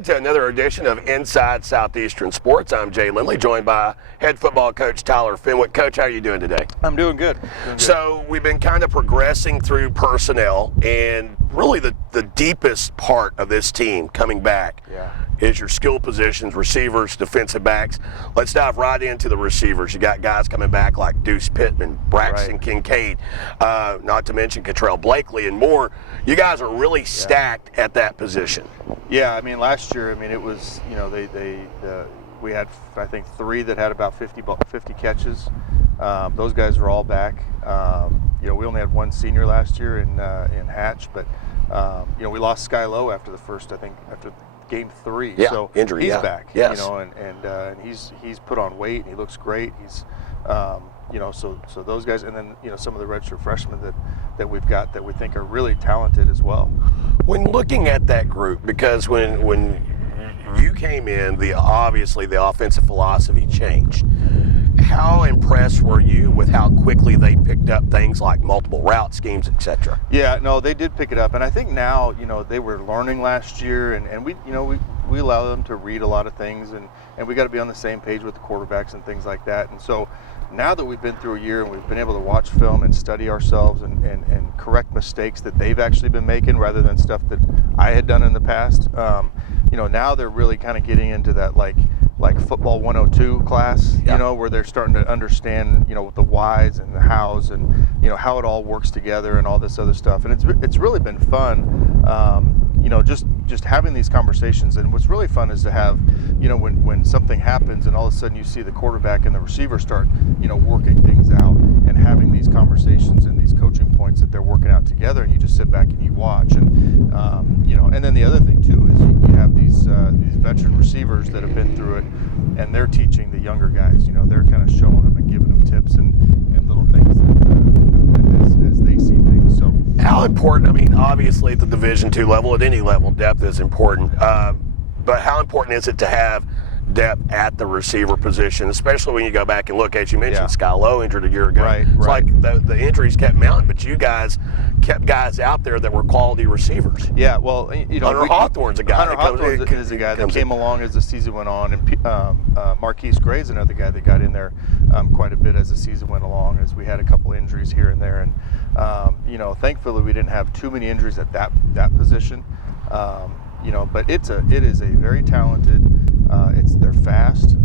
into another edition of Inside Southeastern Sports. I'm Jay Lindly, joined by head football coach Tyler Fenwick. Coach, how are you doing today? I'm doing good. So we've been kind of progressing through personnel, and really the deepest part of this team coming back is your skill positions, receivers, defensive backs. Let's dive right into the receivers. You got guys coming back like Deuce Pittman, Braxton Kincaid, not to mention Cottrell Blakely and more. You guys are really stacked at that position. Yeah, I mean, last year, it was, we had, I think, 3 that had about 50 catches. Those guys are all back. We only had 1 senior last year in Hatch, but we lost Sky Lowe after after game 3. Yeah, so injury. He's back. Yes. And he's put on weight and he looks great. He's so those guys, and then some of the redshirt freshmen that we've got that we think are really talented as well. When looking at that group, because when you came in, obviously the offensive philosophy changed. How impressed were you with how quickly they picked up things like multiple route schemes, etc.? Yeah, no, they did pick it up, and I think now they were learning last year, and we allow them to read a lot of things, and we got to be on the same page with the quarterbacks and things like that. And so now that we've been through a year and we've been able to watch film and study ourselves and correct mistakes that they've actually been making rather than stuff that I had done in the past, now they're really kind of getting into that like football 102 class, where they're starting to understand, the whys and the hows and, how it all works together and all this other stuff. And it's really been fun, just having these conversations. And what's really fun is to have, when something happens and all of a sudden you see the quarterback and the receiver start, working things out and having these conversations and these coaching points that they're working out together, and you just sit back and you watch. And, and then the other thing too is you have these veteran receivers that have been through it, and they're teaching the younger guys. They're kind of showing them and giving them tips and little things as they see things. So how important? Obviously at the Division II level, at any level, depth is important. But how important is it to have depth at the receiver position, especially when you go back and look, as you mentioned, Sky Lowe injured a year ago. It's like the injuries kept mounting, but you guys kept guys out there that were quality receivers. Yeah, well, Hunter Hawthorne's a guy. Hunter Hawthorne is a guy that came along as the season went on, and Marquise Gray's another guy that got in there quite a bit as the season went along, as we had a couple injuries here and there, and thankfully we didn't have too many injuries at that position. But it is a very talented. They're fast,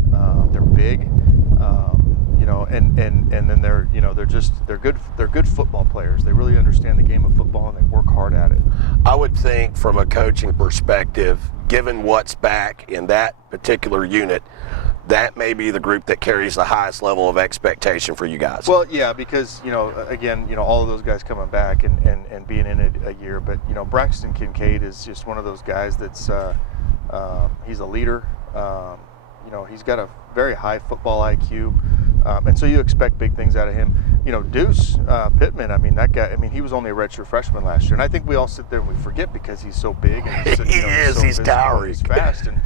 they're big, and then they're good football players. They really understand the game of football and they work hard at it. I would think from a coaching perspective, given what's back in that particular unit, that may be the group that carries the highest level of expectation for you guys. Well, yeah, because again, all of those guys coming back and being in it a year, but Braxton Kincaid is just one of those guys that's he's a leader. He's got a very high football IQ, and so you expect big things out of him. Deuce Pittman, that guy, he was only a redshirt freshman last year, and I think we all sit there and we forget because he's so big. And he's towering. He's fast, and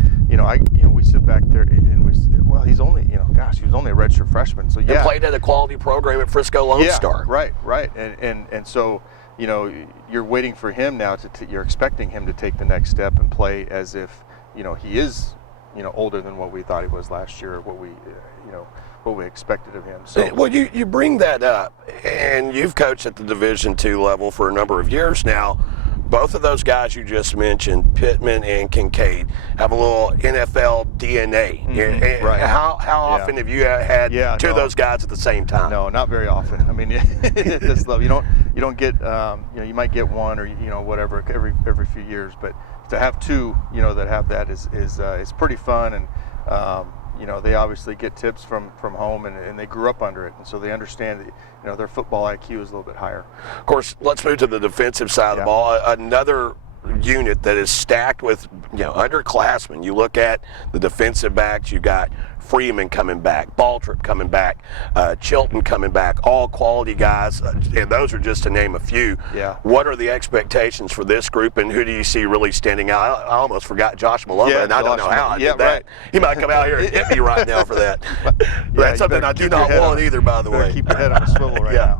we sit back there and we say, well, he's only, he was only a redshirt freshman, so yeah. And played at a quality program at Frisco Lone Star. Right, and so you're waiting for him now you're expecting him to take the next step and play as if he is older than what we thought he was last year, or what we expected of him. So, well, you bring that up, and you've coached at the Division II level for a number of years now. Both of those guys you just mentioned, Pittman and Kincaid, have a little NFL DNA. Mm-hmm. Right. How often have you had two of those guys at the same time? No, not very often. At this level, you don't get you might get one or whatever every few years, but to have two that have that is pretty fun, and they obviously get tips from home, and they grew up under it, and so they understand that their football IQ is a little bit higher. Of course, let's move to the defensive side of the ball. Another unit that is stacked with underclassmen. You look at the defensive backs, you got Freeman coming back, Baltrip coming back, Chilton coming back, all quality guys, and those are just to name a few. Yeah. What are the expectations for this group, and who do you see really standing out? I almost forgot Josh Malumba, and I don't know how I did that. Right. He might come out here and hit me right now for that. That's something I do not want either, by the way. Keep your head on a swivel right now.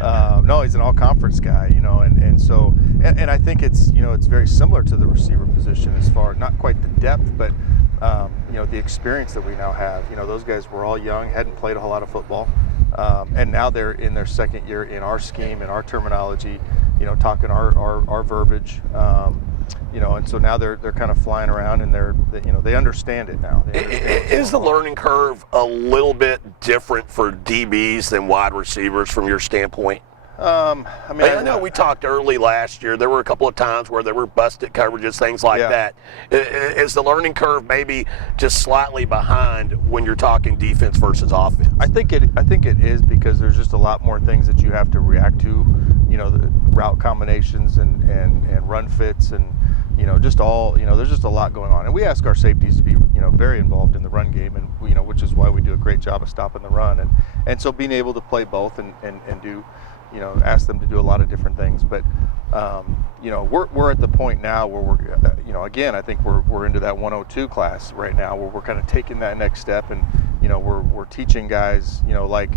No, he's an all-conference guy, and so I think it's it's very similar to the receiver position as far, not quite the depth, but the experience that we now have. Those guys were all young, hadn't played a whole lot of football, and now they're in their second year in our scheme, in our terminology, talking our verbiage. And so now they're kind of flying around, and they understand it now. Is the learning curve a little bit different for DBs than wide receivers from your standpoint? I know we talked early last year. There were a couple of times where there were busted coverages, things like that. Is the learning curve maybe just slightly behind when you're talking defense versus offense? I think it is, because there's just a lot more things that you have to react to. The route combinations and run fits, and just all there's just a lot going on. And we ask our safeties to be very involved in the run game, and which is why we do a great job of stopping the run, and so being able to play both and do ask them to do a lot of different things. But we're at the point now where we're again, I think we're into that 102 class right now, where we're kind of taking that next step, and we're teaching guys like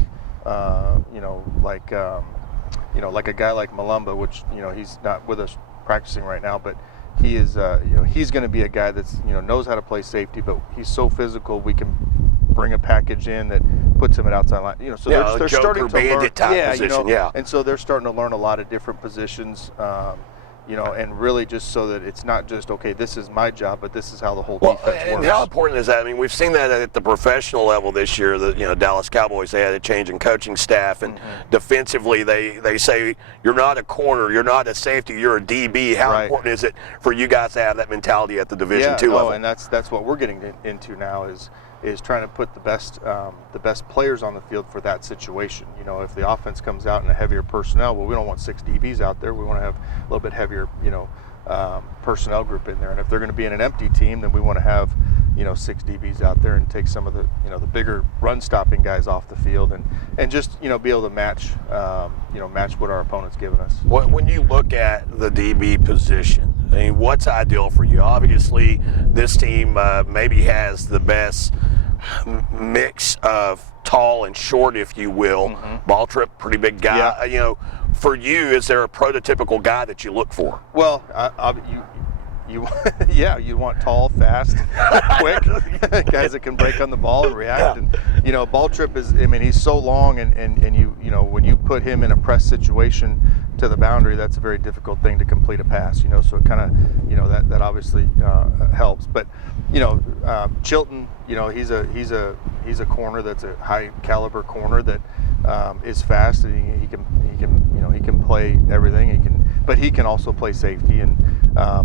a guy like Malumba, which he's not with us practicing right now, but he is he's going to be a guy that's knows how to play safety, but he's so physical. We can bring a package in that puts him at outside line. So they're starting to learn. Position, and so they're starting to learn a lot of different positions. And really just so that it's not just, okay, this is my job, but this is how the whole defense works. And how important is that? I mean, we've seen that at the professional level this year. The Dallas Cowboys, they had a change in coaching staff, and defensively they say you're not a corner, you're not a safety, you're a DB. How important is it for you guys to have that mentality at the Division II level? And that's what we're getting into now is trying to put the best players on the field for that situation. If the offense comes out in a heavier personnel, well, we don't want 6 DBs out there. We want to have a little bit heavier, personnel group in there. And if they're going to be in an empty team, then we want to have, 6 DBs out there and take some of the, the bigger run-stopping guys off the field, and just, be able to match what our opponent's given us. When you look at the DB position, I mean, what's ideal for you? Obviously, this team maybe has the best mix of tall and short, if you will. Ball trip, pretty big guy. Yeah. For you, is there a prototypical guy that you look for? Well, you want tall, fast, quick guys that can break on the ball and react. And ball trip is, he's so long, and you when you put him in a press situation to the boundary, that's a very difficult thing to complete a pass. So it kind of that obviously helps. But Chilton, he's a corner that's a high caliber corner that is fast, and he can play everything. But he can also play safety, and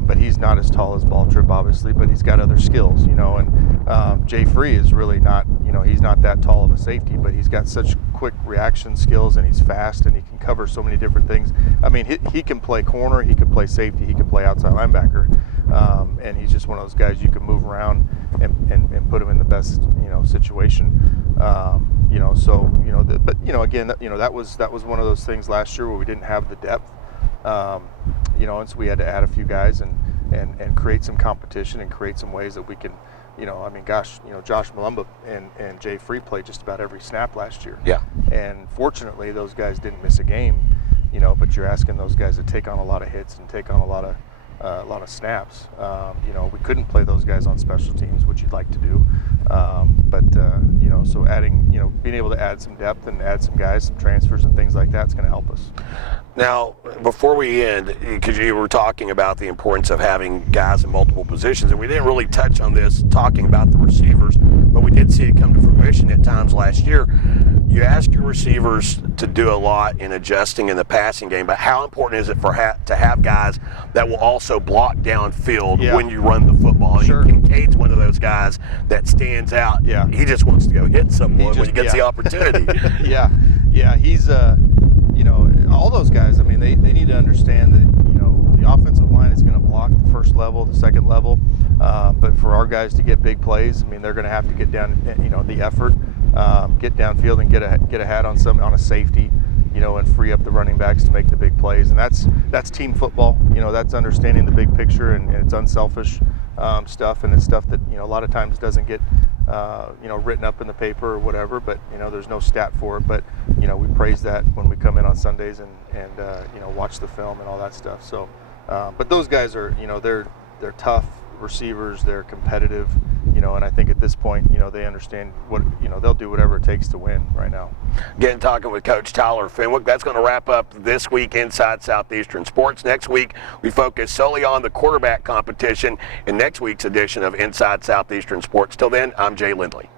but he's not as tall as Ball Trip, obviously, but he's got other skills, and Jay Free is really not, he's not that tall of a safety, but he's got such quick reaction skills, and he's fast, and he can cover so many different things. He can play corner, he can play safety, he can play outside linebacker, and he's just one of those guys you can move around and put him in the best, situation. Again, that was one of those things last year where we didn't have the depth. And so we had to add a few guys and create some competition and create some ways that we can, Josh Malumba and Jay Free played just about every snap last year. Yeah. And fortunately, those guys didn't miss a game, but you're asking those guys to take on a lot of hits and take on a lot of snaps. We couldn't play those guys on special teams, which you'd like to do. So adding, being able to add some depth and add some guys, some transfers and things like that's going to help us. Now, before we end, because you were talking about the importance of having guys in multiple positions, and we didn't really touch on this talking about the receivers, but we did see it come to fruition at times last year. You ask your receivers to do a lot in adjusting in the passing game, but how important is it to have guys that will also block downfield when you run the football? Sure. Kincaid's one of those guys that stands out. Yeah. He just wants to go hit someone when he gets the opportunity. He's all those guys, they need to understand that, the offensive line is going to block the first level, the second level, but for our guys to get big plays, they're going to have to get down, the effort, get downfield and get a hat on a safety, and free up the running backs to make the big plays. And that's team football. That's understanding the big picture, and it's unselfish stuff, and it's stuff that a lot of times doesn't get written up in the paper or whatever, but there's no stat for it. But we praise that when we come in on Sundays and watch the film and all that stuff. So, but those guys are they're tough receivers. They're competitive, and I think at this point, they understand what they'll do whatever it takes to win right now. Again, talking with Coach Tyler Fenwick. That's going to wrap up this week Inside Southeastern Sports. Next week, we focus solely on the quarterback competition in next week's edition of Inside Southeastern Sports. Till then, I'm Jay Lindly.